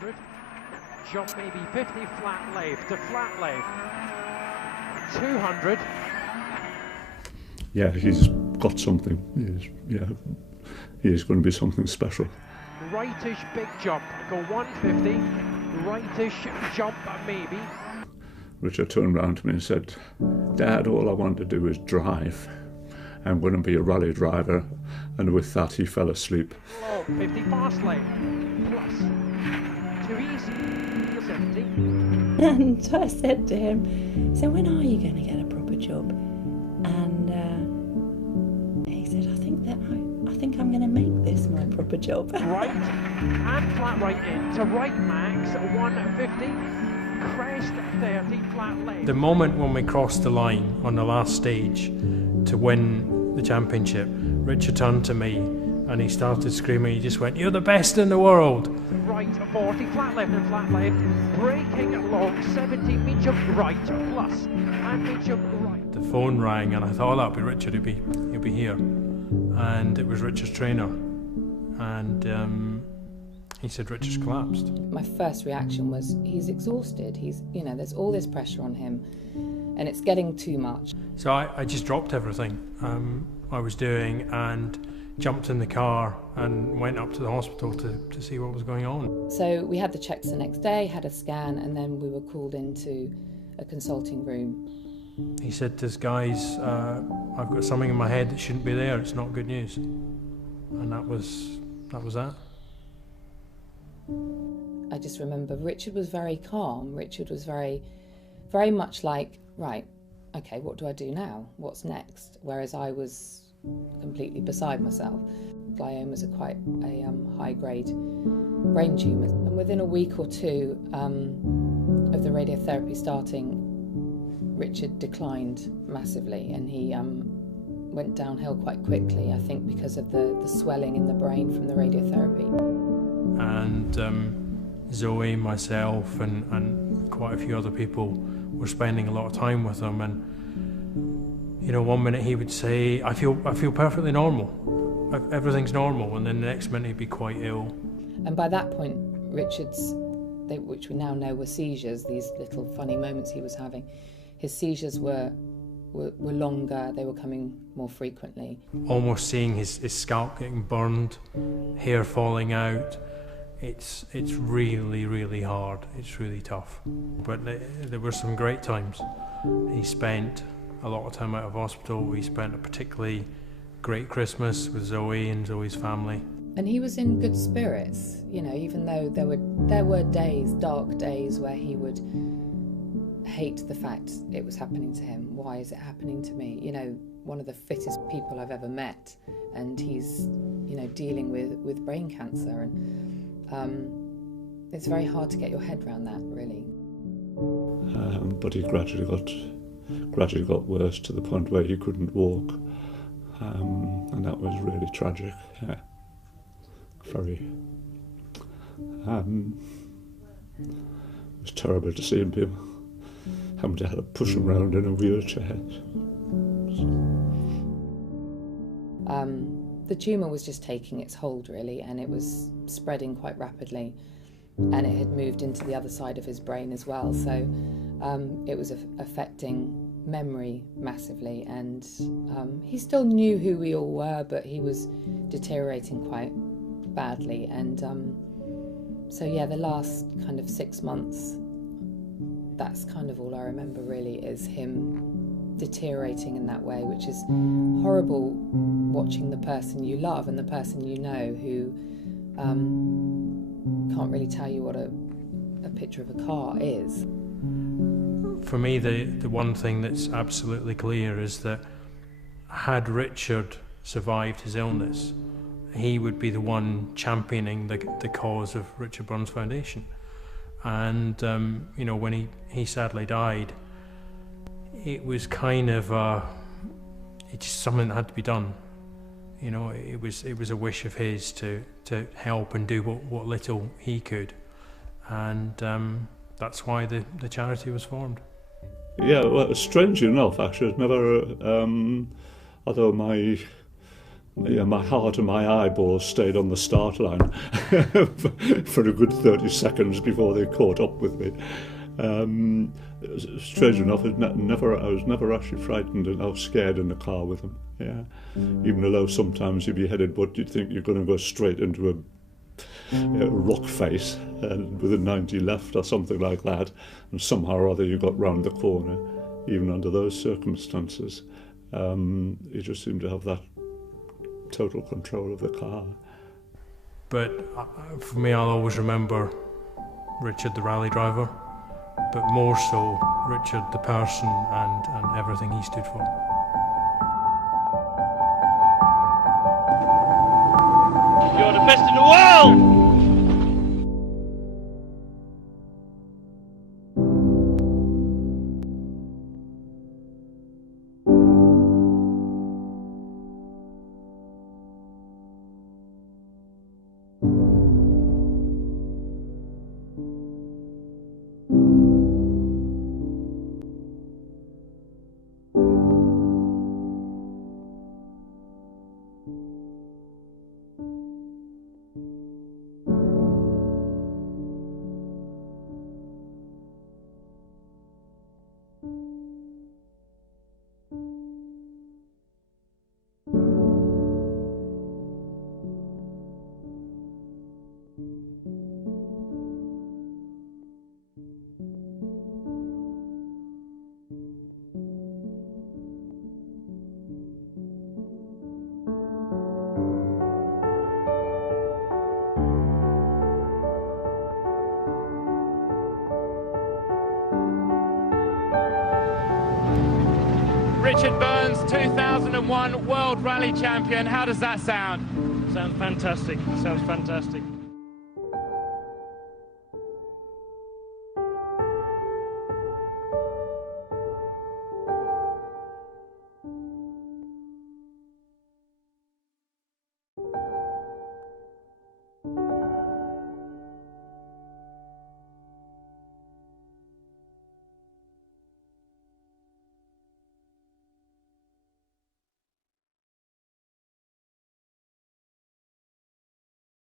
100. Jump maybe 50 flat left to flat left. 200. Yeah, he's got something. He's going to be something special. Rightish big jump, go 150. Rightish jump maybe. Richard turned around to me and said, "Dad, all I want to do is drive. I'm going to be a rally driver." And with that, he fell asleep. Low, 50 fast lane, plus. Too easy, 70. And I said to him, "So when are you going to get a proper job?" And he said, I think I'm going to make this my proper job." Right, and flat right in, to right max, 150. Crest 30, flat left. The moment when we crossed the line on the last stage to win the championship, Richard turned to me and he started screaming. He just went, "You're the best in the world." Right 40, flat left and flat left. Braking long 70, medium right plus and medium right. The phone rang and I thought, "Oh, that'll be Richard. He'll be here." And it was Richard's trainer, and he said Richard's collapsed. My first reaction was, he's exhausted. There's all this pressure on him, and it's getting too much. So I just dropped everything I was doing and jumped in the car and went up to the hospital to see what was going on. So we had the checks the next day, had a scan, and then we were called into a consulting room. He said to his guys, "I've got something in my head that shouldn't be there. It's not good news." And that was that. I just remember Richard was very calm. Richard was very, very much like, right, okay, what do I do now? What's next? Whereas I was completely beside myself. Gliomas are quite a high-grade brain tumour. And within a week or two of the radiotherapy starting, Richard declined massively, and he went downhill quite quickly, I think because of the swelling in the brain from the radiotherapy. And Zoe, myself, and quite a few other people were spending a lot of time with him. And one minute he would say, I feel perfectly normal. Everything's normal," and then the next minute he'd be quite ill. And by that point, Richard's, which we now know were seizures, these little funny moments he was having, his seizures were longer, they were coming more frequently. Almost seeing his scalp getting burned, hair falling out. It's really, really hard. It's really tough. But there were some great times. He spent a lot of time out of hospital. We spent a particularly great Christmas with Zoe and Zoe's family. And he was in good spirits, even though there were days, dark days, where he would hate the fact it was happening to him. Why is it happening to me? One of the fittest people I've ever met, and he's, dealing with brain cancer, and it's very hard to get your head around that, really. But he gradually got worse to the point where he couldn't walk, and that was really tragic. Yeah. Very. It was terrible to see him having to push him around in a wheelchair. The tumour was just taking its hold, really, and it was spreading quite rapidly, and it had moved into the other side of his brain as well, so it was affecting memory massively, and he still knew who we all were, but he was deteriorating quite badly, and so yeah, the last kind of 6 months, that's kind of all I remember, really, is him deteriorating in that way, which is horrible, watching the person you love and the person you know who can't really tell you what a picture of a car is. For me, the one thing that's absolutely clear is that had Richard survived his illness, he would be the one championing the cause of Richard Bёrns Foundation. And when he sadly died, it was kind of it's just something that had to be done. It was a wish of his to help and do what little he could, and that's why the charity was formed. Yeah, well, strangely enough, actually, I'd never, although my yeah, my heart and my eyeballs stayed on the start line for a good 30 seconds before they caught up with me. Strange enough, I was never actually frightened or scared in the car with him. Yeah, even though sometimes you'd be headed, but you'd think you're going to go straight into a rock face with a 90 left or something like that, and somehow or other you got round the corner. Even under those circumstances, he just seemed to have that total control of the car. But for me, I'll always remember Richard the rally driver, but more so Richard the person and everything he stood for. You're the best in the world! Rичард Бернс, 2001 World Rally Champion. How does that sound? Sounds fantastic. Sounds fantastic.